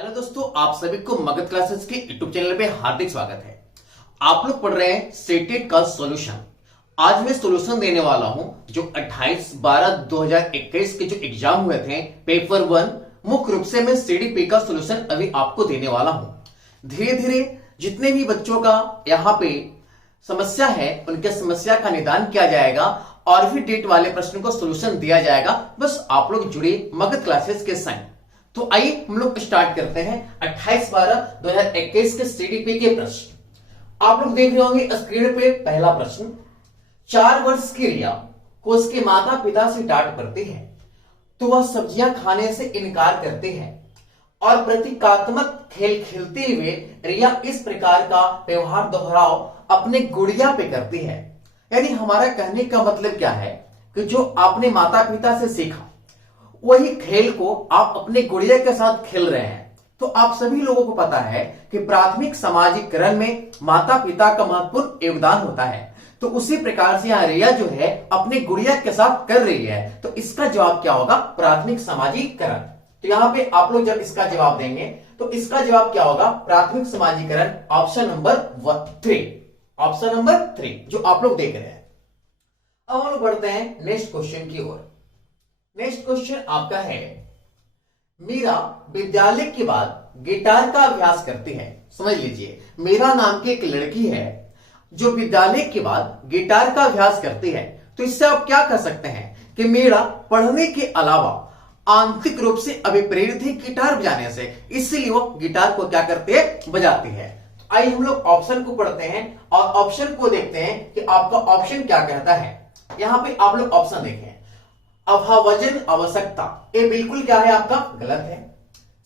Hello दोस्तों, आप सभी को मगध क्लासेस के यूट्यूब चैनल पे हार्दिक स्वागत है। आप लोग पढ़ रहे हैं सेटेट का सॉल्यूशन। आज मैं सॉल्यूशन देने वाला हूं जो 28/12/2021 के जो एग्जाम हुए थे पेपर 1। मुख्य रूप से मैं सीडीपी का सॉल्यूशन अभी आपको देने वाला हूं। धीरे धीरे जितने भी बच्चों का यहाँ पे समस्या है उनके समस्या का निदान किया जाएगा और भी डेट वाले प्रश्न को सॉल्यूशन दिया जाएगा। बस आप लोग जुड़े मगध क्लासेस के संग। तो आइए हम लोग स्टार्ट करते हैं 28/12/2021 के सीडीपी के प्रश्न। आप लोग देख रहे होंगे स्क्रीन पे पहला प्रश्न। 4 वर्ष की रिया को उसके माता पिता से डांट पड़ती है तो वह सब्जियां खाने से इनकार करती है और प्रतीकात्मक खेल खेलते हुए रिया इस प्रकार का व्यवहार दोहराव अपने गुड़िया पे करती है। यानी हमारा कहने का मतलब क्या है कि जो आपने माता पिता से सीखा वही खेल को आप अपने गुड़िया के साथ खेल रहे हैं। तो आप सभी लोगों को पता है कि प्राथमिक सामाजिकरण में माता पिता का महत्वपूर्ण योगदान होता है। तो उसी प्रकार से यहाँ रिया जो है अपने गुड़िया के साथ कर रही है, तो इसका जवाब क्या होगा? प्राथमिक सामाजिकरण। तो यहाँ पे आप लोग जब इसका जवाब देंगे तो इसका जवाब क्या होगा? प्राथमिक सामाजिकरण, ऑप्शन नंबर 3। ऑप्शन नंबर 3 जो आप लोग देख रहे हैं। अब हम लोग बढ़ते हैं नेक्स्ट क्वेश्चन की ओर। नेक्स्ट क्वेश्चन आपका है, मीरा विद्यालय के बाद गिटार का अभ्यास करती है। समझ लीजिए, मीरा नाम की एक लड़की है जो विद्यालय के बाद गिटार का अभ्यास करती है। तो इससे आप क्या कह सकते हैं कि मीरा पढ़ने के अलावा आंतरिक रूप से अभिप्रेरित है गिटार बजाने से, इसलिए वो गिटार को क्या करती है? बजाती है। तो आइए हम लोग ऑप्शन को पढ़ते हैं और ऑप्शन को देखते हैं कि आपका ऑप्शन क्या कहता है। यहां पे आप लोग ऑप्शन देखें। अभावजन आवश्यकता, ये बिल्कुल क्या है? आपका गलत है।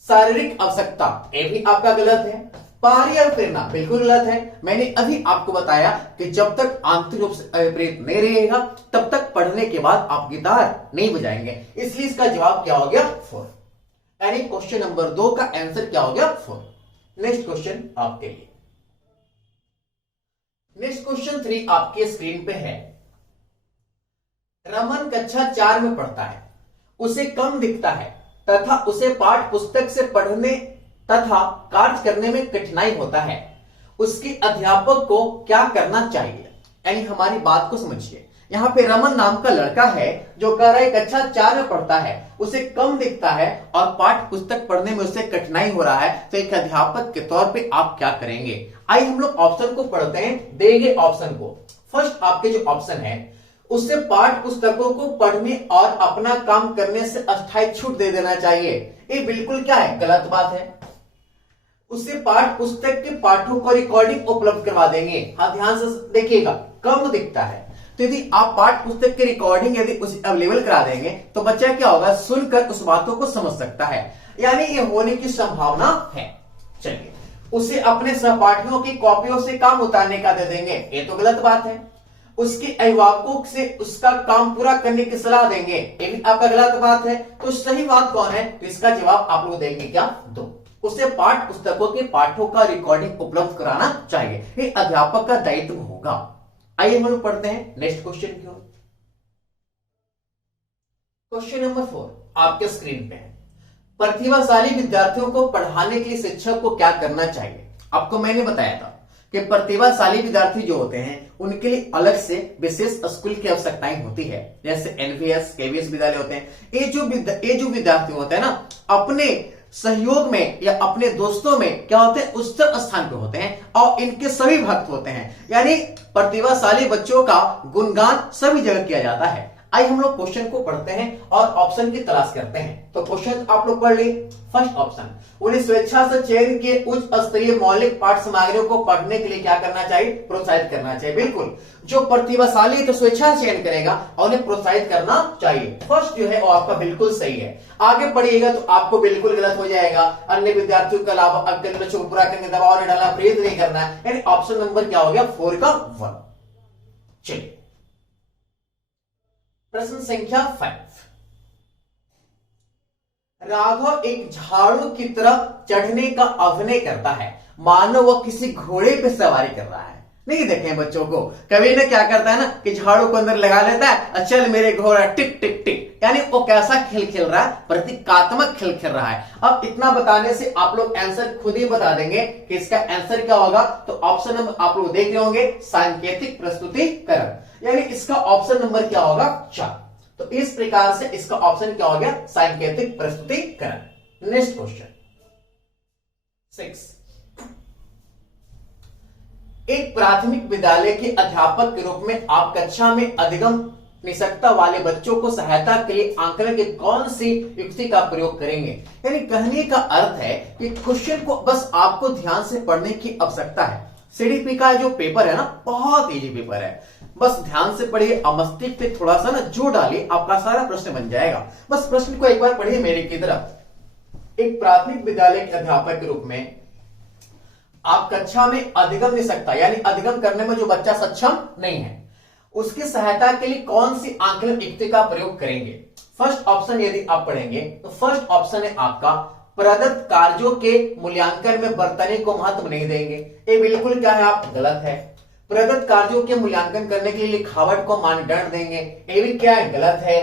शारीरिक आवश्यकता, ये भी आपका गलत है। पारी और प्रेरणा बिल्कुल गलत है। मैंने अभी आपको बताया कि जब तक आंतरिक रूप से अभिप्रेत नहीं रहेगा तब तक पढ़ने के बाद आप गिटार नहीं बजाएंगे, इसलिए इसका जवाब क्या हो गया? 4। यानी क्वेश्चन नंबर 2 का आंसर क्या हो गया? 4। नेक्स्ट क्वेश्चन आपके लिए। नेक्स्ट क्वेश्चन 3 आपके स्क्रीन पे है। रमन कक्षा 4 में पढ़ता है, उसे कम दिखता है तथा उसे पाठ पुस्तक से पढ़ने तथा कार्य करने में कठिनाई होता है। उसके अध्यापक को क्या करना चाहिए? यानी हमारी बात को समझिए। यहाँ पे रमन नाम का लड़का है जो कह रहा है कक्षा 4 में पढ़ता है, उसे कम दिखता है और पाठ पुस्तक पढ़ने में उसे कठिनाई हो रहा है। तो एक अध्यापक के तौर पे आप क्या करेंगे? आइए हम लोग ऑप्शन को पढ़ते हैं, देंगे ऑप्शन को। फर्स्ट आपके जो ऑप्शन है, उससे पाठ पुस्तकों को पढ़ने और अपना काम करने से अस्थायी छूट दे देना चाहिए। ये बिल्कुल क्या है? गलत बात है। उससे पाठ पुस्तक के पाठों को रिकॉर्डिंग उपलब्ध करवा देंगे। हाँ, ध्यान से देखिएगा, कम दिखता है तो यदि आप पाठ पुस्तक की रिकॉर्डिंग यदि उसे अवेलेबल करा देंगे तो बच्चा क्या होगा? सुनकर उस बातों को समझ सकता है, यानी ये होने की संभावना है। चलिए, उसे अपने सहपाठियों की कॉपियों से काम उतारने का दे देंगे, ये तो गलत बात है। उसके अभिभावकों से उसका काम पूरा करने की सलाह देंगे, ये भी आपका गलत बात है। तो सही बात कौन है? तो इसका जवाब आप लोग देंगे क्या? 2। उसे पाठ पुस्तकों के पाठों का रिकॉर्डिंग उपलब्ध कराना चाहिए, ये अध्यापक का दायित्व होगा। आइए हम लोग पढ़ते हैं नेक्स्ट क्वेश्चन की ओर। क्वेश्चन नंबर 4 आपके स्क्रीन पे है। प्रतिभाशाली विद्यार्थियों को पढ़ाने के लिए शिक्षक को क्या करना चाहिए? आपको मैंने बताया था कि प्रतिभाशाली विद्यार्थी जो होते हैं उनके लिए अलग से विशेष स्कूल की आवश्यकताएं होती है, जैसे एनवीएस, केवीएस विद्यालय होते हैं। ये जो विद्यार्थी होते हैं ना, अपने सहयोग में या अपने दोस्तों में क्या होते हैं? उच्चतर स्थान पे होते हैं और इनके सभी भक्त होते हैं। यानी प्रतिभाशाली बच्चों का गुणगान सभी जगह किया जाता है। आइए हम लोग क्वेश्चन को पढ़ते हैं और ऑप्शन की तलाश करते हैं। तो क्वेश्चन आप लोग पढ़ ली। फर्स्ट ऑप्शन, उन्हें स्वेच्छा से चयन के उच्च स्तरीय मौलिक पाठ सामग्रियों को पढ़ने के लिए क्या करना चाहिए? प्रोत्साहित करना चाहिए। बिल्कुल, जो प्रतिभाशाली है तो स्वेच्छा से चयन करेगा और उन्हें प्रोत्साहित करना चाहिए। फर्स्ट जो है वो आपका बिल्कुल सही है। आगे पढ़िएगा तो आपको बिल्कुल गलत हो जाएगा। अन्य विद्यार्थियों के अलावा अगले लक्ष्यों को पूरा करने दबाव नहीं डालना, प्रेरित नहीं करना है। यानी ऑप्शन नंबर क्या हो गया? 4 का 1। चलिए प्रश्न संख्या 5। राघव एक झाड़ू की तरफ चढ़ने का अभिनय करता है, मानो वह किसी घोड़े पे सवारी कर रहा है। नहीं देखे हैं बच्चों को। कभी ना क्या करता है ना कि झाड़ू को अंदर लगा लेता है और चल मेरे घोड़ा टिक टिक टिक, यानी वो कैसा खेल खेल रहा है, प्रतीकात्मक खेल खेल रहा है। अब इतना बताने से आप लोग आंसर खुद ही बता देंगे कि इसका आंसर क्या होगा। तो ऑप्शन नंबर आप लोग देख रहे होंगे, सांकेतिक प्रस्तुतिकरण, यानी इसका ऑप्शन नंबर क्या होगा 4। तो इस प्रकार से इसका ऑप्शन क्या हो गया, सांकेतिक प्रस्तुतिकरण। नेक्स्ट क्वेश्चन 6, एक प्राथमिक विद्यालय के अध्यापक के रूप में आप कक्षा में अधिगम निषक्ता वाले बच्चों को सहायता के लिए आंकलन की कौन सी युक्ति का प्रयोग करेंगे। यानी कहने का अर्थ है कि क्वेश्चन को बस आपको ध्यान से पढ़ने की आवश्यकता है। सीडीपी का जो पेपर है ना, बहुत इजी पेपर है, बस ध्यान से पढ़िए और मस्तिष्क पे थोड़ा सा ना जोर डालिए, आपका सारा प्रश्न बन जाएगा। बस प्रश्न को एक बार पढ़िए मेरे की तरफ। एक प्राथमिक विद्यालय के अध्यापक के रूप में आप कक्षा में अधिगम निषक्ता, यानी अधिगम करने में जो बच्चा सक्षम नहीं है, उसकी सहायता के लिए कौन सी आंकलन युक्ति का प्रयोग करेंगे। फर्स्ट ऑप्शन यदि आप पढ़ेंगे तो फर्स्ट ऑप्शन है आपका, प्रदत्त कार्यों के मूल्यांकन में बर्तने को महत्व नहीं देंगे। ये बिल्कुल क्या है, आप गलत है। प्रदत्त कार्यों के मूल्यांकन करने के लिए लिखावट को मानदंड देंगे, ये भी क्या है, गलत है।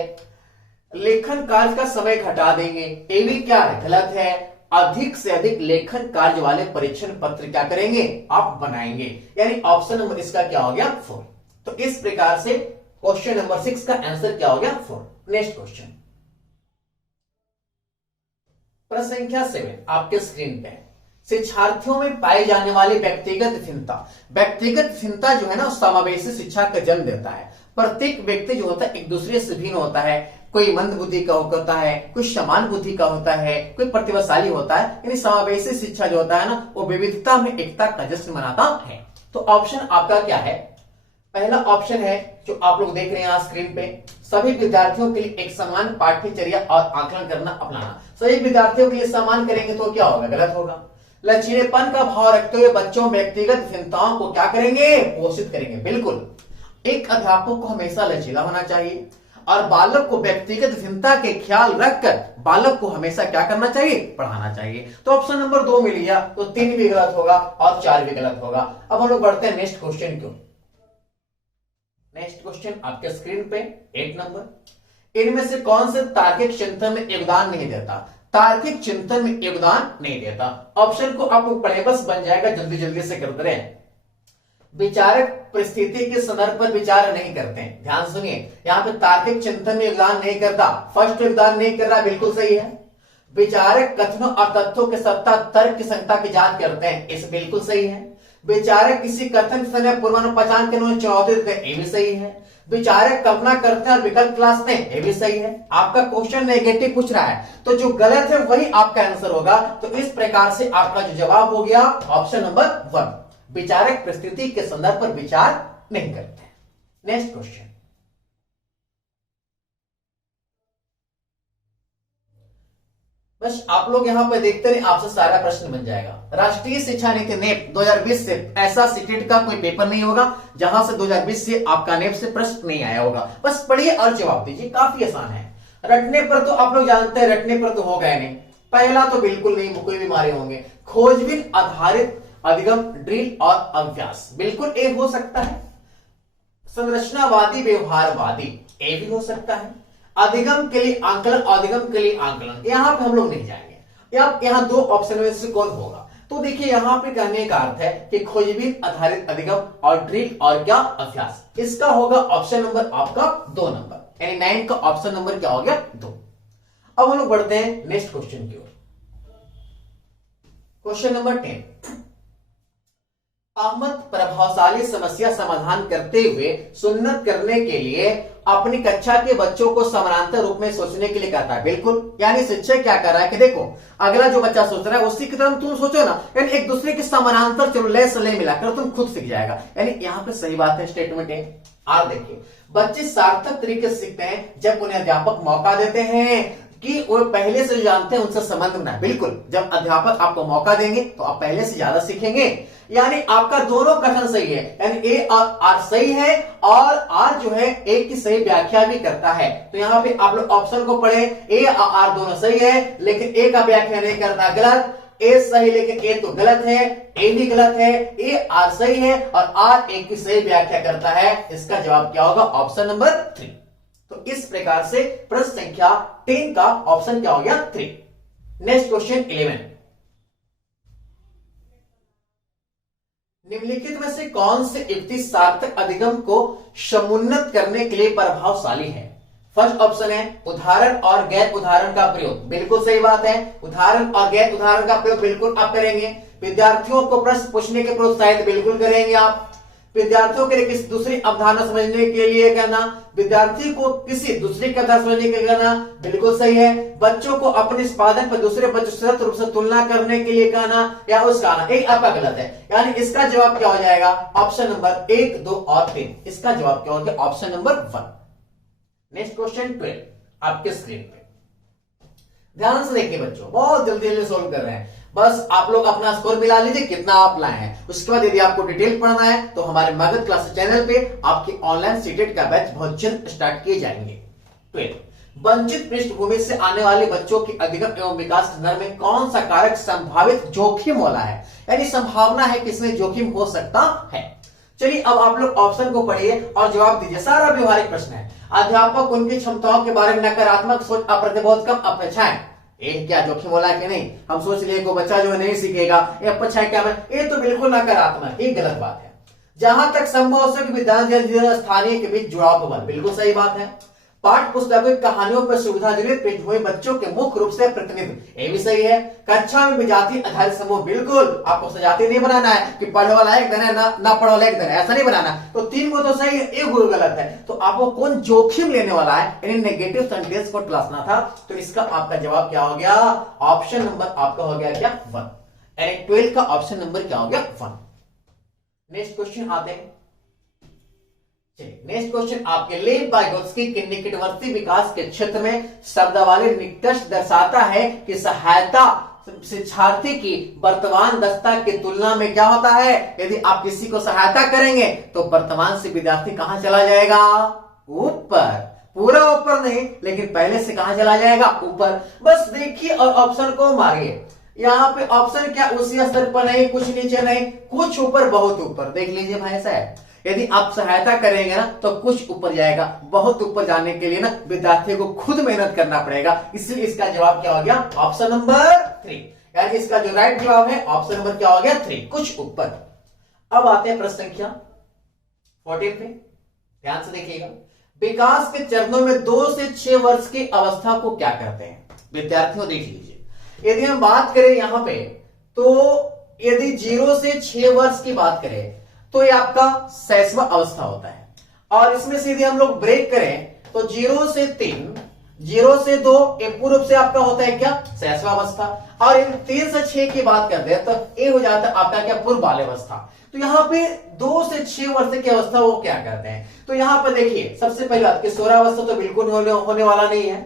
लेखन कार्य का समय घटा देंगे, ये भी क्या है, गलत है। अधिक से अधिक लेखन कार्य वाले परीक्षण पत्र क्या करेंगे, आप बनाएंगे, यानी ऑप्शन नंबर इसका क्या हो गया 4। तो इस प्रकार से क्वेश्चन नंबर 6 का आंसर क्या हो गया 4। नेक्स्ट क्वेश्चन प्रश्न संख्या 7 आपके स्क्रीन पे। शिक्षार्थियों में पाई जाने वाली व्यक्तिगत भिन्नता। व्यक्तिगत भिन्नता जो है ना, समावेशी शिक्षा का जन्म देता है। प्रत्येक व्यक्ति जो होता है एक दूसरे से भिन्न होता है। कोई मंद बुद्धि का होता है, कोई समान बुद्धि का होता है, कोई प्रतिभाशाली होता है। यानी समावेशी शिक्षा जो होता है ना, वो विविधता में एकता का जश्न मनाता है। तो ऑप्शन आपका क्या है, पहला ऑप्शन है जो आप लोग देख रहे हैं यहाँ स्क्रीन पे, सभी विद्यार्थियों के लिए एक समान पाठ्यचर्या और आकलन करना अपनाना। सभी विद्यार्थियों के लिए समान करेंगे तो क्या होगा, गलत होगा। लचीलेपन का भाव रखते हुए बच्चों में व्यक्तिगत भिन्नताओं को क्या करेंगे, पोषित करेंगे। बिल्कुल, एक अध्यापक को हमेशा लचीला होना चाहिए और बालक को व्यक्तिगत भिन्नता के ख्याल रखकर बालक को हमेशा क्या करना चाहिए, पढ़ाना चाहिए। तो ऑप्शन नंबर 2 मिल गया, तो 3 भी गलत होगा और 4 भी गलत होगा। अब हम लोग बढ़ते हैं नेक्स्ट क्वेश्चन की। नेक्स्ट क्वेश्चन आपके स्क्रीन पे 8 नंबर। इनमें से कौन से तार्किक चिंतन में योगदान नहीं देता। तार्किक चिंतन में योगदान नहीं देता, ऑप्शन को आप पढ़े, बस बन जाएगा, जल्दी जल्दी से करते रहे। विचारक परिस्थिति के संदर्भ पर विचार नहीं करते हैं। ध्यान सुनिए, यहाँ पे तार्किक चिंतन में योगदान नहीं करता, फर्स्ट योगदान नहीं कर रहा, बिल्कुल सही है। विचारक कथनों और तथ्यों के सत्ता तर्क की संगता की जांच करते हैं, इस बिल्कुल सही है। विचारक किसी कथन के समय पूर्वानुमान पहचान के अनुसार चुनौती देते हैं, ये भी सही है। विचारक कल्पना करते हैं और विकल्प तलाशते हैं, ये भी सही है। आपका क्वेश्चन नेगेटिव पूछ रहा है, तो जो गलत है वही आपका आंसर होगा। तो इस प्रकार से आपका जो जवाब हो गया ऑप्शन नंबर 1, विचारक परिस्थिति के संदर्भ पर विचार नहीं करते हैं। नेक्स्ट क्वेश्चन, बस आप लोग यहां पर देखते रहे, आपसे सारा प्रश्न बन जाएगा। राष्ट्रीय शिक्षा नीति नेप 2020 से ऐसा सीटेट का कोई पेपर नहीं होगा जहां से 2020 से आपका नेप से प्रश्न नहीं आया होगा। बस पढ़िए और जवाब दीजिए, काफी आसान है। रटने पर तो आप लोग जानते हैं, रटने पर तो हो गए नहीं। पहला तो बिल्कुल नहीं, कोई भी मारे होंगे। खोजबीन आधारित अधिगम, ड्रिल और अभ्यास, बिल्कुल ए हो सकता है। संरचनावादी व्यवहारवादी, ए भी हो सकता है। अधिगम के लिए आंकलन, अधिगम के लिए आंकलन, यहां पे हम लोग नहीं जाएंगे। यहां 2 ऑप्शन में से कौन होगा। तो देखिए यहां पे कहने का अर्थ है कि खोजबीन आधारित अधिगम और ड्रिल और क्या, अभ्यास, इसका होगा ऑप्शन नंबर आपका 2 नंबर, यानी 9 का ऑप्शन नंबर क्या हो गया 2। अब हम लोग बढ़ते हैं नेक्स्ट क्वेश्चन की ओर। क्वेश्चन नंबर 10, अहमद प्रभावशाली समस्या समाधान करते हुए सुन्नत करने के लिए अपनी कक्षा के बच्चों को समानांतर रूप में सोचने के लिए कहता है। बिल्कुल, यानी शिक्षक क्या कर रहा है कि देखो अगला जो बच्चा सोच रहा है उसी की तरह तुम सोचो ना, यानी एक दूसरे के समानांतर चलो, ले से ले मिलाकर तुम खुद सीख जाएगा। यानी यहाँ पे सही बात है, स्टेटमेंट है। और देखिए बच्चे सार्थक तरीके से सीखते हैं जब उन्हें अध्यापक मौका देते हैं कि वो पहले से जानते हैं उनसे संबंध बनाए। बिल्कुल, जब अध्यापक आपको मौका देंगे तो आप पहले से ज्यादा सीखेंगे। यानी आपका दोनों कथन सही है, यानी ए और आर सही है और आर जो है ए की सही व्याख्या भी करता है। तो यहाँ पे आप लोग ऑप्शन को पढ़े, ए और आर दोनों सही है, लेकिन ए का व्याख्या नहीं करना, गलत। ए सही, लेकिन ए तो गलत है, ए भी गलत है, ए आर सही है और आर ए की सही व्याख्या करता है। इसका जवाब क्या होगा? Option number 3। तो इस प्रकार से प्रश्न संख्या 10 का ऑप्शन क्या हो गया? 3। Next question 11। निम्नलिखित में से कौन से युक्ति सार्थक अधिगम को समुन्नत करने के लिए प्रभावशाली है? फर्स्ट ऑप्शन है उदाहरण और गैर उदाहरण का प्रयोग। बिल्कुल सही बात है, उदाहरण और गैर उदाहरण का प्रयोग बिल्कुल आप करेंगे। विद्यार्थियों को प्रश्न पूछने के प्रोत्साहित बिल्कुल करेंगे आप। विद्यार्थियों के लिए किसी दूसरी अवधारणा समझने के लिए कहना, विद्यार्थी को किसी दूसरी कथा समझने के लिए कहना बिल्कुल सही है। बच्चों को अपने निष्पादन पर दूसरे बच्चों से सतत रूप से तुलना करने के लिए कहना या उसका आना, एक आपका गलत है। यानी इसका जवाब क्या हो जाएगा? ऑप्शन नंबर 1, 2 और 3। इसका जवाब क्या हो गया? Option number 1। नेक्स्ट क्वेश्चन 12 आपके स्क्रीन पे ध्यान से देखिए बच्चों, बहुत जल्दी जल्दी सोल्व कर रहे हैं। बस आप लोग अपना स्कोर मिला लीजिए कितना आप लाए हैं। उसके बाद यदि आपको डिटेल पढ़ना है तो हमारे मगध क्लासेस चैनल पे आपकी ऑनलाइन सीटेट का बैच बहुत जल्द स्टार्ट किए जाएंगे। 12 वंचित पृष्ठभूमि से आने वाले बच्चों की अधिगम एवं विकास संदर्भ में कौन सा कारक संभावित जोखिम वाला है? यानी संभावना है कि इसमें जोखिम हो सकता है। चलिए अब आप लोग ऑप्शन को पढ़िए और जवाब दीजिए। सारा व्यवहारिक प्रश्न है। अध्यापक उनकी क्षमताओं के बारे में नकारात्मक सोच, अप्रतिबोध, कम अपेक्षाएं। ये क्या जोखिम वाला कि नहीं? हम सोच लिए को बच्चा जो है नहीं सीखेगा, ये अपेक्षाएं क्या है? ये तो बिल्कुल नकारात्मक, ये गलत बात है। जहां तक संभव हो सके विद्यार्थी स्थानीय के बीच जुड़ाव प्रबल, बिल्कुल सही बात है। पाठ पुस्तकों की कहानियों पर सुविधाजनक पृष्ठभूमि बच्चों के मुख्य रूप से प्रतिनिधित्व, ये भी सही है। कक्षा में विजाति आधारित समूह, बिल्कुल आपको सजाती नहीं बनाना है कि पढ़ने वाला एक दिन है ना पढ़ने वाला एक दिन है, ऐसा नहीं बनाना। तो 3 को तो सही है, एक गुरु गलत है। तो आपको कौन जोखिम लेने वाला है, यानी नेगेटिव सेंटेंस को तलाशना था। तो इसका आपका जवाब क्या हो गया? ऑप्शन नंबर आपका हो गया क्या? 1। यानी 12 का ऑप्शन नंबर क्या हो गया? 1। नेक्स्ट क्वेश्चन आते हैं। नेक्स्ट क्वेश्चन आपके लेव वाइगोत्स्की के निकटवर्ती विकास के क्षेत्र में शब्दावली निकटस्थ दर्शाता है कि सहायता शिक्षार्थी की वर्तमान दशा की तुलना में क्या होता है? यदि आप किसी को सहायता करेंगे तो वर्तमान से विद्यार्थी कहां चला जाएगा? ऊपर। पूरा ऊपर नहीं, लेकिन पहले से कहां चला जाएगा? ऊपर। बस देखिए और ऑप्शन को मारिए। यहाँ पे ऑप्शन क्या उसी स्तर पर नहीं, कुछ नीचे नहीं, कुछ ऊपर, बहुत ऊपर। देख लीजिए भाई साहब, यदि आप सहायता करेंगे ना तो कुछ ऊपर जाएगा। बहुत ऊपर जाने के लिए ना विद्यार्थी को खुद मेहनत करना पड़ेगा। इसलिए इसका जवाब क्या हो गया? Option number 3। यानी इसका जो राइट जवाब है ऑप्शन नंबर क्या हो गया? 3, कुछ ऊपर। अब आते हैं प्रश्न संख्या 14 पे, ध्यान से देखिएगा। विकास के चरणों में 2 से 6 वर्ष की अवस्था को क्या कहते हैं? विद्यार्थियों देख लीजिए, यदि हम बात करें यहां पे तो यदि 0 से 6 वर्ष की बात करें तो ये आपका शैशव अवस्था होता है। और इसमें से यदि हम लोग ब्रेक करें तो 0 से 3, 0 से 2 ये पूर्व रूप से आपका होता है क्या? शैशव अवस्था। और यदि 3 से 6 की बात करते हैं तो ये हो जाता है आपका क्या? पूर्व बाल्यावस्था। तो यहाँ पे 2 से 6 वर्ष की अवस्था वो क्या करते हैं? तो यहाँ पर देखिए सबसे पहली बात किशोरावस्था तो बिल्कुल होने वाला नहीं है।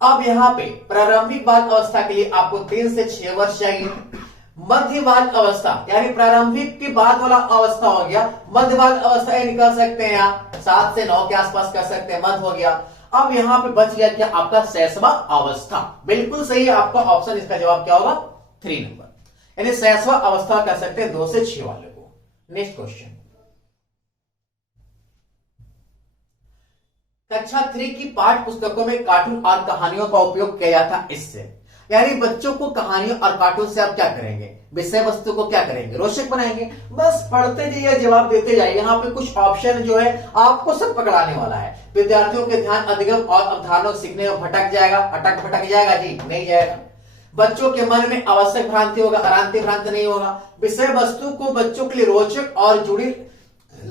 अब यहाँ पे प्रारंभिक बाल अवस्था के लिए आपको 3 से 6 वर्ष चाहिए। मध्य बाल अवस्था यानी प्रारंभिक के बाद वाला अवस्था हो गया। मध्य बाल अवस्था ये निकाल सकते हैं यहाँ 7 से 9 के आसपास कर सकते हैं, मध्य हो गया। अब यहाँ पे बच गया क्या? आपका शैशव अवस्था। बिल्कुल सही है आपका ऑप्शन। इसका जवाब क्या होगा? 3 नंबर, यानी शैशव अवस्था कर सकते हैं 2 से 6 वाले को। नेक्स्ट क्वेश्चन, कक्षा 3 की पाठ्य पुस्तकों में कार्टून और कहानियों का उपयोग किया जाता इससे, यानी बच्चों को कहानियों और कार्टून से आप क्या करेंगे? विषय वस्तु को क्या करेंगे? रोचक बनाएंगे। बस पढ़ते जाइए, जवाब देते जाइए। यहाँ पे कुछ ऑप्शन जो है आपको सब पकड़ाने वाला है। विद्यार्थियों के ध्यान अधिगम और अवधारणा सीखने में भटक जाएगा, भटक जाएगा जी, नहीं जाएगा। बच्चों के मन में आवश्यक भ्रांति होगा, अरांति भ्रांति नहीं होगा। विषय वस्तु को बच्चों के लिए रोचक और जुड़ी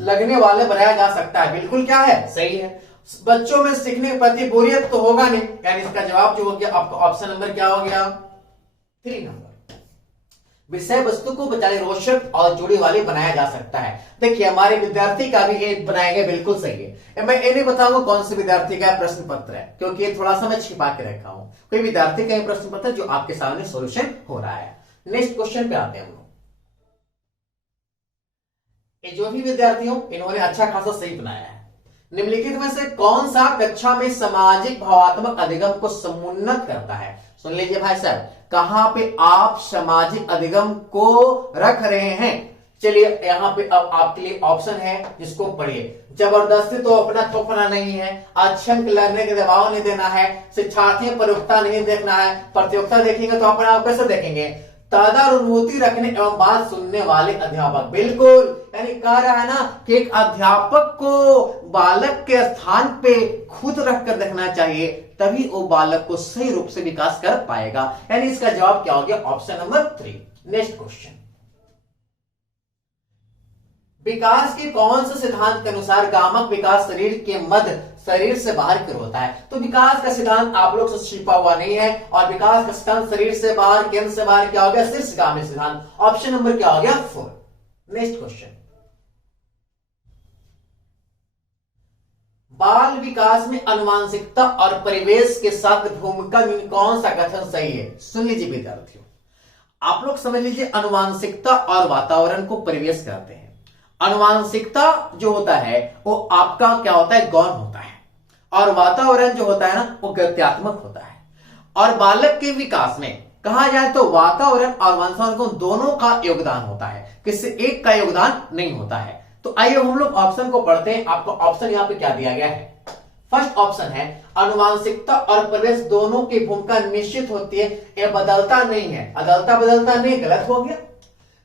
लगने वाले बनाया जा सकता है। बिल्कुल क्या है? सही है। बच्चों में सीखने के प्रति बोरियत तो होगा नहीं, यानी इसका जवाब जो हो गया आपका ऑप्शन नंबर क्या हो गया? 3 नंबर। विषय वस्तु को बच्चे रोचक और जुड़ी वाली बनाया जा सकता है। देखिए हमारे विद्यार्थी का भी ये बनाएंगे, बिल्कुल सही है। मैं ये नहीं बताऊंगा कौन से विद्यार्थी का प्रश्न पत्र है, क्योंकि ये थोड़ा सा मैं छिपा के रखा हूं। कोई विद्यार्थी का प्रश्न पत्र जो आपके सामने सोल्यूशन हो रहा है। नेक्स्ट क्वेश्चन पे आते हैं हम लोग। ये जो भी विद्यार्थी हो इन्होंने अच्छा खासा सही बनाया है। निम्नलिखित में से कौन सा कक्षा में सामाजिक भावात्मक अधिगम को समुन्नत करता है? सुन लीजिए भाई साहब, कहां पे आप सामाजिक अधिगम को रख रहे हैं? चलिए यहां पे अब आपके लिए ऑप्शन है, जिसको पढ़िए। जबरदस्ती तो अपना थोपना नहीं है, अच्छे अंक लाने के दबाव नहीं देना है, शिक्षार्थियों प्रतियोगिता नहीं देखना है। प्रतियोगिता देखेंगे तो अपने आप कैसे देखेंगे? तदानुभूति रखने एवं बात सुनने वाले अध्यापक। बिल्कुल, यानी कह रहा है ना कि एक अध्यापक को बालक के स्थान पे खुद रखकर देखना चाहिए, तभी वो बालक को सही रूप से विकास कर पाएगा। यानी इसका जवाब क्या हो गया? Option number 3। नेक्स्ट क्वेश्चन, विकास के कौन से सिद्धांत के अनुसार गामक विकास शरीर के मध्य शरीर से बाहर की ओर होता है? तो विकास का सिद्धांत आप लोग से छिपा हुआ नहीं है, और विकास का सिद्धांत शरीर से बाहर, केंद्र से बाहर क्या हो गया? शीर्षगामी सिद्धांत। ऑप्शन नंबर क्या हो गया? 4। नेक्स्ट क्वेश्चन, बाल विकास में अनुवांशिकता और परिवेश के साथ भूमिका में कौन सा कथन सही है? सुन लीजिए विद्यार्थियों, आप लोग समझ लीजिए, अनुवांशिकता और वातावरण को परिवेश कहते हैं। अनुवांशिकता जो होता है वो आपका क्या होता है? गौण होता है, और वातावरण जो होता है ना वो गत्यात्मक होता है। और बालक के विकास में कहा जाए तो वातावरण और वंशानुगम दोनों का योगदान होता है, किसी एक का योगदान नहीं होता है। तो आइए हम लोग ऑप्शन को पढ़ते हैं। आपको ऑप्शन यहां पे क्या दिया गया है? फर्स्ट ऑप्शन है अनुवांशिकता और परिवेश दोनों की भूमिका निश्चित होती है, यह बदलता नहीं है। अदलता बदलता नहीं, गलत हो गया।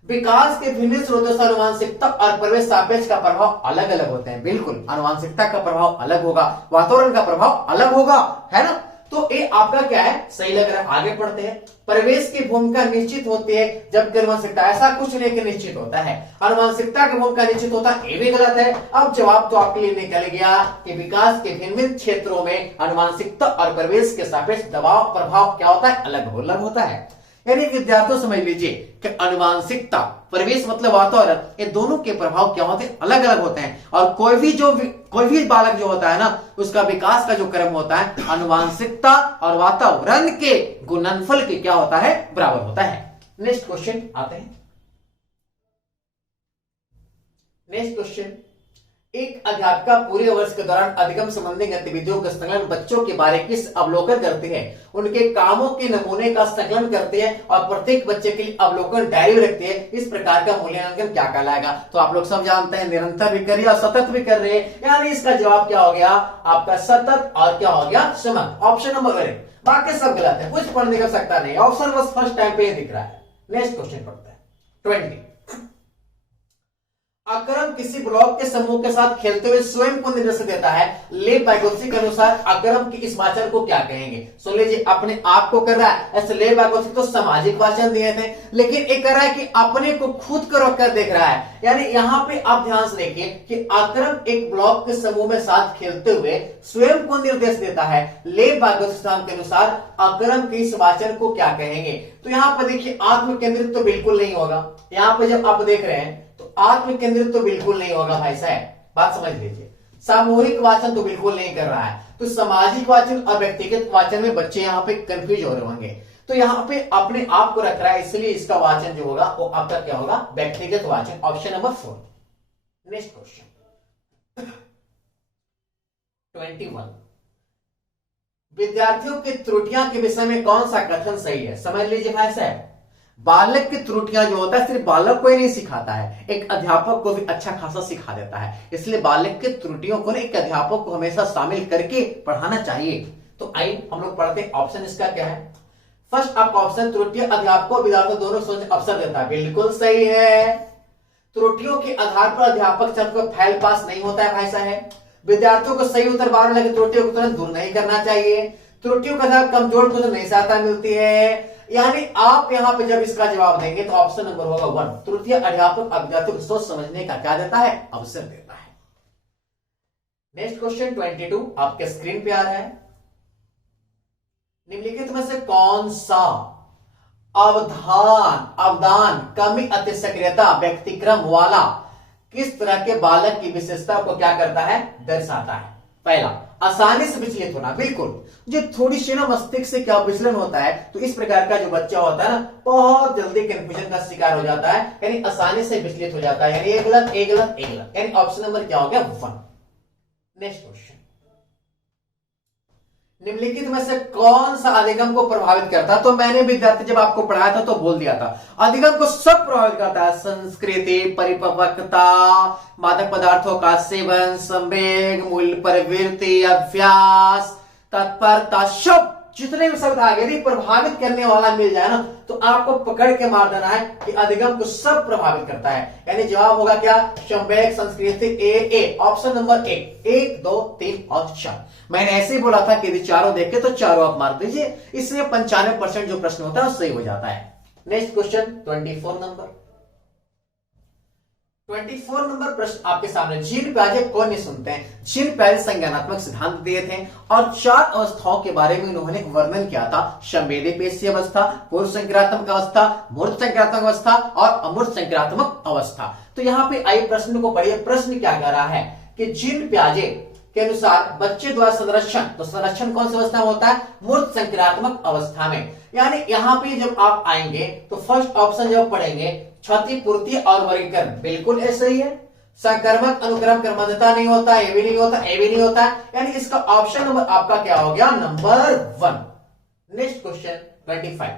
विकास के भिन्न स्रोतों से अनुवांशिकता और परिवेश सापेक्ष का प्रभाव अलग अलग होते हैं। बिल्कुल, अनुवांशिकता का प्रभाव अलग होगा, वातावरण का प्रभाव अलग होगा, है ना? तो ये आपका क्या है? सही लग रहा है। आगे पढ़ते हैं। परिवेश की भूमिका निश्चित होती है, जबकि अनुवांशिकता ऐसा कुछ नहीं कि निश्चित होता है। अनुवांशिकता की भूमिका निश्चित होता है, ये भी गलत है। अब जवाब तो आपके लिए निकल गया कि विकास के भिन्न भिन्न क्षेत्रों में अनुवांशिकता और परिवेश के सापेक्ष दबाव प्रभाव क्या होता है? अलग होता है। यानी विद्यार्थियों समझ लीजिए कि अनुवांशिकता, परिवेश मतलब वातावरण, ये दोनों के प्रभाव क्या होते हैं? अलग अलग होते हैं। और कोई भी बालक जो होता है ना, उसका विकास का जो क्रम होता है अनुवांशिकता और वातावरण के गुणनफल के क्या होता है? बराबर होता है। नेक्स्ट क्वेश्चन आते हैं। नेक्स्ट क्वेश्चन, एक अध्यापिका पूरे वर्ष के दौरान अधिगम संबंधी गतिविधियों का संकलन बच्चों के बारे किस अवलोकन करती है? उनके कामों के नमूने का संकलन करती है और प्रत्येक बच्चे के लिए अवलोकन डायरी रखती है। इस प्रकार का मूल्यांकन क्या कहलाएगा? तो आप लोग सब जानते हैं, निरंतर भी कर रही है और सतत भी कर रहे हैं। यानी इसका जवाब क्या हो गया? आपका सतत और क्या हो गया? समग्र। Option number 1। बाकी सब गलत है, कुछ पढ़ने का सकता नहीं। ऑप्शन बस फर्स्ट टाइम पे दिख रहा है। नेक्स्ट क्वेश्चन पढ़ते हैं। 20, अकरम किसी ब्लॉक के समूह के साथ खेलते हुए स्वयं को निर्देश देता है। लेव वाइगोत्स्की के अनुसार अकरम की इस वाचन को क्या कहेंगे? सुन लीजिए, अपने आप को कर रहा है। ऐसे लेव वाइगोत्स्की तो सामाजिक वाचन दिए थे, लेकिन ये कर रहा है कि अपने को खुद को रोक कर देख रहा है। यानी यहां पे आप ध्यान से देखिए कि अकरम एक ब्लॉक के समूह में साथ खेलते हुए स्वयं को निर्देश देता है। लेव वाइगोत्स्की के अनुसार अकरम की इस वाचन को क्या कहेंगे? तो यहां पर देखिए, आत्म केंद्रित तो बिल्कुल नहीं होगा। यहां पर जब आप देख रहे हैं तो आत्म केंद्रित तो बिल्कुल नहीं होगा भाई साहब, बात समझ लीजिए। सामूहिक वाचन तो बिल्कुल नहीं कर रहा है। तो सामाजिक वाचन और व्यक्तिगत वाचन में बच्चे यहां पे कंफ्यूज हो रहे होंगे। तो यहां पे अपने आप को रख रहा है, इसलिए इसका वाचन जो होगा वो आपका क्या होगा? व्यक्तिगत वाचन। Option number 4। नेक्स्ट क्वेश्चन 21, विद्यार्थियों की त्रुटियां के विषय में कौन सा कथन सही है? समझ लीजिए भाई साहब, बालक की त्रुटियां जो होता है सिर्फ बालक को ही नहीं सिखाता है, एक अध्यापक को भी अच्छा खासा सिखा देता है। इसलिए बालक की त्रुटियों को एक अध्यापक को हमेशा शामिल करके पढ़ाना चाहिए। तो आइए हम लोग पढ़ते हैं। ऑप्शन इसका क्या है? फर्स्ट आपका ऑप्शन, त्रुटियां अध्यापकों विद्यार्थियों दोनों सोच अवसर देता है। बिल्कुल सही है। त्रुटियों के आधार पर अध्यापक छात्र को फेल पास नहीं होता है भाई साहब। विद्यार्थियों को सही उत्तर बार लगे त्रुटियों को तुरंत दूर नहीं करना चाहिए। त्रुटियों का कमजोर को नहीं सहायता मिलती है। यानी आप यहां पे जब इसका जवाब देंगे तो ऑप्शन नंबर होगा 1। तृतीय अध्यापक विद्यार्थियों को सोच समझने का क्या देता है? अवसर देता है। नेक्स्ट क्वेश्चन 22 आपके स्क्रीन पे आ रहा है। निम्नलिखित में से कौन सा अवदान कमी अति सक्रियता व्यक्तिक्रम वाला किस तरह के बालक की विशेषता को क्या करता है? दर्शाता है। पहला, आसानी से विचलित होना। बिल्कुल, जो थोड़ी सी ना मस्तिष्क से क्या विचलन होता है, तो इस प्रकार का जो बच्चा होता है ना बहुत जल्दी कंफ्यूजन का शिकार हो जाता है, यानी आसानी से विचलित हो जाता है। यानी एक गलत एक गलत एक गलत, यानी ऑप्शन नंबर क्या हो गया? 1। नेक्स्ट क्वेश्चन, निम्नलिखित में से कौन सा अधिगम को प्रभावित करता है? तो मैंने विद्यार्थी जब आपको पढ़ाया था तो बोल दिया था अधिगम को सब प्रभावित करता है, संस्कृति, परिपक्वता, मादक पदार्थों का सेवन, संवेग, मूल्य प्रवृत्ति, अभ्यास, तत्परता, सब जितने भी शब्द आगे यदि प्रभावित करने वाला मिल जाए ना तो आपको पकड़ के मार देना है कि अधिगम को सब प्रभावित करता है। यानी जवाब होगा क्या? संवेग, संस्कृति, ए ऑप्शन नंबर 1, 2, 3 और 4। मैंने ऐसे ही बोला था कि यदि चारों देखे तो चारों आप मार दीजिए, इसमें 95% जो प्रश्न होता है सही हो जाता है। नेक्स्ट क्वेश्चन 24 नंबर, 24 नंबर प्रश्न आपके सामने, जीन प्याजे कौन नहीं सुनते हैं? जीन प्याजे संज्ञानात्मक सिद्धांत दिए थे और 4 अवस्थाओं के बारे में उन्होंने वर्णन किया था, संवेदी पेशीय अवस्था, पूर्व संक्रियात्मक अवस्था, मूर्त संक्रियात्मक अवस्था और अमूर्त संक्रियात्मक अवस्था। तो यहां पे आई प्रश्न को पढ़िए, प्रश्न क्या कह रहा है कि जीन प्याजे के अनुसार बच्चे द्वारा संरक्षण, तो संरक्षण कौन सी अवस्था में होता है? मूर्त संक्रियात्मक अवस्था में। यानी यहां पे जब आप आएंगे तो फर्स्ट ऑप्शन जब पढ़ेंगे क्षतिपूर्ति और वर्गीकरण, बिल्कुल ऐसे ही है। संक्रमक अनुक्रम क्रमबद्धता नहीं होता, ये भी नहीं होता, ये भी नहीं होता, यानी इसका ऑप्शन नंबर आपका क्या हो गया? नंबर 1। नेक्स्ट क्वेश्चन 25,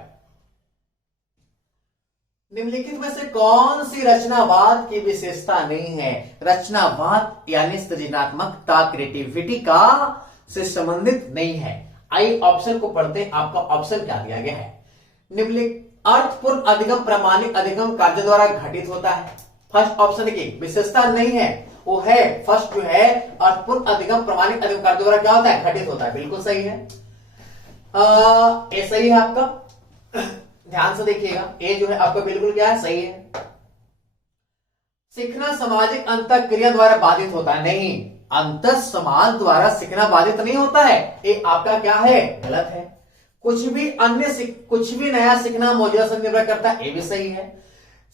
निम्नलिखित में से कौन सी रचनावाद की विशेषता नहीं है? रचनावाद यानी सृजनात्मकता, क्रिएटिविटी का से संबंधित नहीं है। आई ऑप्शन को पढ़ते हैं, आपका ऑप्शन क्या दिया गया है? निम्नलिखित अर्थपूर्ण अधिगम प्रामाणिक अधिगम कार्य द्वारा घटित होता है। फर्स्ट ऑप्शन की विशेषता नहीं है, वो है फर्स्ट जो है अर्थपूर्ण अधिगम प्रामाणिक अधिगम कार्य द्वारा क्या होता है? घटित होता है, बिल्कुल सही है। ये सही है आपका, ध्यान से देखिएगा, ये जो है आपका बिल्कुल क्या है? सही है। सीखना सामाजिक अंतःक्रिया द्वारा बाधित होता है, नहीं, अंतर समाज द्वारा सीखना बाधित नहीं होता है, ये आपका क्या है? गलत है। कुछ भी नया सीखना मौजूदा से निर्भर करता है, ये भी सही है।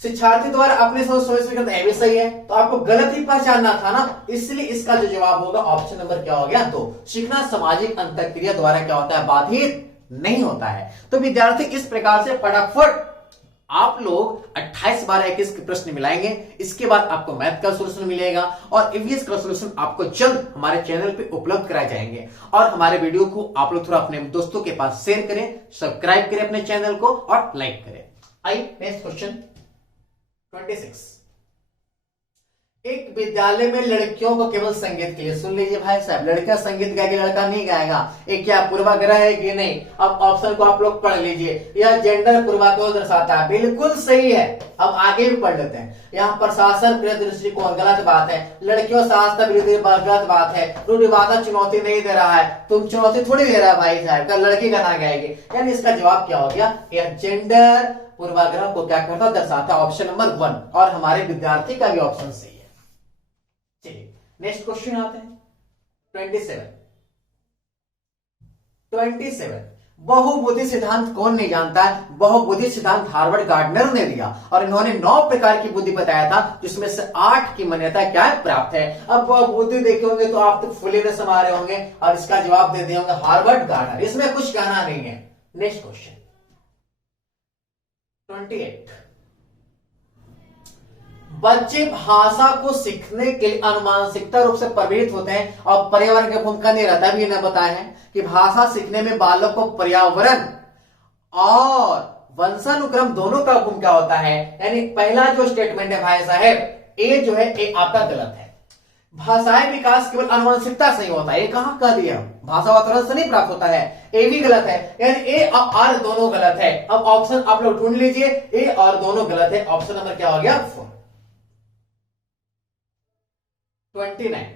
शिक्षार्थी द्वारा अपने सोच करता है, ये भी सही है। तो आपको गलत ही पहचानना था ना, इसलिए इसका जो जवाब होगा ऑप्शन नंबर क्या हो गया? 2। सीखना सामाजिक अंतःक्रिया द्वारा क्या होता है? बाधित नहीं होता है। तो विद्यार्थी इस प्रकार से फटाफट आप लोग 28 12 21 के प्रश्न मिलाएंगे, इसके बाद आपको मैथ का सोल्यूशन मिलेगा और ईवीएस का सोल्यूशन आपको जल्द हमारे चैनल पे उपलब्ध कराए जाएंगे। और हमारे वीडियो को आप लोग थोड़ा अपने दोस्तों के पास शेयर करें, सब्सक्राइब करें अपने चैनल को और लाइक करें। आइए नेक्स्ट क्वेश्चन 26, एक विद्यालय में लड़कियों को केवल संगीत के लिए, सुन लीजिए भाई साहब, लड़का संगीत गाएगी, लड़का नहीं गाएगा, एक क्या पूर्वाग्रह है कि नहीं? अब ऑप्शन को आप लोग पढ़ लीजिए, यह जेंडर पूर्वाग्रह दर्शाता है, बिल्कुल सही है। अब आगे भी पढ़ लेते हैं। यहाँ प्रशासन प्रिय दृष्टिकोण गलत बात है, लड़कियों शास्त्र विरोधी गलत बात है, रूढ़िवाद चुनौती नहीं दे रहा है, तुम चुनौती थोड़ी दे रहा है भाई साहब, का लड़की गाना गाएगी, यानी इसका जवाब क्या हो गया? यह जेंडर पूर्वाग्रह को क्या करता? दर्शाता, ऑप्शन नंबर 1। और हमारे विद्यार्थी का भी ऑप्शन सही है। चलिए नेक्स्ट क्वेश्चन आते हैं 27। बहुबुद्धि सिद्धांत कौन नहीं जानता है? बहुबुद्धि सिद्धांत हार्वर्ड गार्डनर ने दिया और इन्होंने 9 प्रकार की बुद्धि बताया था, जिसमें से 8 की मान्यता क्या है? प्राप्त है। अब बहुबुद्धि देखे होंगे तो आप तो फुले में समा रहे होंगे और इसका जवाब दे दिए होंगे हार्वर्ड गार्डनर, इसमें कुछ कहना नहीं है। नेक्स्ट क्वेश्चन 28, बच्चे भाषा को सीखने के लिए अनुमानसिकता रूप से प्रभावित होते हैं और पर्यावरण की भूमिका नहीं रहता। भी इन्हें बताया है कि भाषा सीखने में बालक को पर्यावरण और वंशानुक्रम दोनों का भूमिका होता है। यानी पहला जो स्टेटमेंट है भाई साहब, ये जो है ये आपका गलत है। भाषाएं विकास केवल अनुवांशिकता से ही होता है, ये कहां कह दिया? भाषा वातावरण से नहीं प्राप्त होता है, ये भी गलत है। यानी ए और आर दोनों गलत है। अब ऑप्शन आप लोग ढूंढ लीजिए, ए और दोनों गलत है। ऑप्शन नंबर क्या हो गया? 4। 29,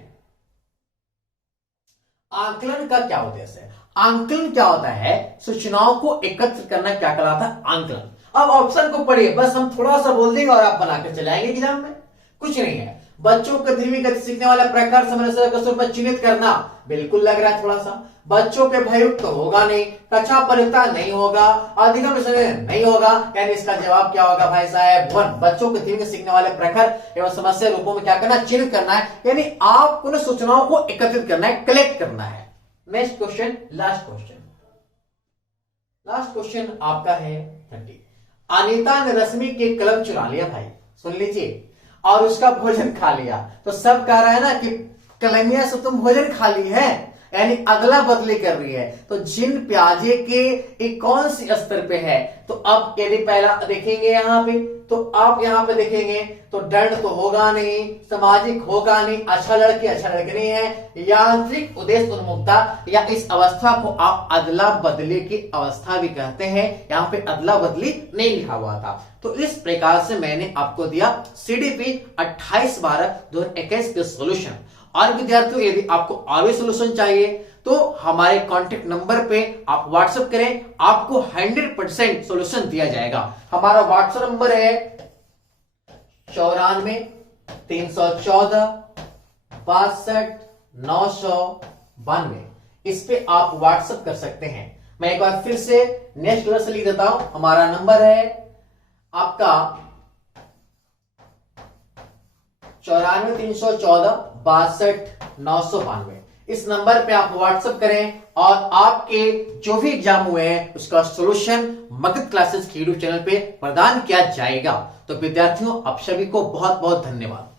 आंकलन का क्या उद्देश्य है? आंकलन क्या होता है? सूचनाओं को एकत्र करना क्या कहलाता है? आंकलन। अब ऑप्शन को पढ़िए, बस हम थोड़ा सा बोल देंगे और आप बनाकर चले आएंगे एग्जाम में, कुछ नहीं है। बच्चों को धीमी गति सीखने वाला प्रकार समस्या के स्वरूप में चिन्हित करना, बिल्कुल लग रहा है थोड़ा सा। बच्चों के भययुक्त तो होगा नहीं, कक्षा परियुक्ता नहीं होगा, अधिगम नहीं होगा, यानी इसका जवाब क्या होगा भाई साहब? 1। बच्चों को धीमी सीखने वाले प्रखर एवं समस्या रूपों में क्या करना? चिन्हित करना है, यानी आपको सूचनाओं को एकत्रित करना है, कलेक्ट करना है। नेक्स्ट क्वेश्चन, लास्ट क्वेश्चन आपका है 30। अनीता ने रश्मि की कलम चुरा लिया भाई, सुन लीजिए, और उसका भोजन खा लिया। तो सब कह रहा है ना कि कलमिया से तुम भोजन खा ली है, यानी अगला बदली कर रही है। तो जिन प्याजे के एक कौन सी स्तर पे है, तो अब यदि पहला देखेंगे यहां पे, तो आप यहां पे देखेंगे तो दंड तो होगा नहीं, सामाजिक होगा नहीं, अच्छा लड़की अच्छा लड़की नहीं है, यांत्रिक उद्देश्य उन्मुखता, या इस अवस्था को आप अदला बदली की अवस्था भी कहते हैं। यहां पे अदला बदली नहीं लिखा हुआ था। तो इस प्रकार से मैंने आपको दिया सीडीपी 28/12/2021 के सॉल्यूशन। और विद्यार्थियों यदि आपको और भी सॉल्यूशन चाहिए तो हमारे कांटेक्ट नंबर पे आप व्हाट्सएप करें, आपको 100% सॉल्यूशन दिया जाएगा। हमारा व्हाट्सएप नंबर है 94 314 62 992। इस पे आप व्हाट्सएप कर सकते हैं। मैं एक बार फिर से नेक्स्ट कलर से लिख देता हूं। हमारा नंबर है आपका 94 314 62 992। इस नंबर पे आप व्हाट्सएप करें और आपके जो भी एग्जाम हुए हैं उसका सॉल्यूशन मगध क्लासेस के यूट्यूब चैनल पे प्रदान किया जाएगा। तो विद्यार्थियों आप सभी को बहुत बहुत धन्यवाद।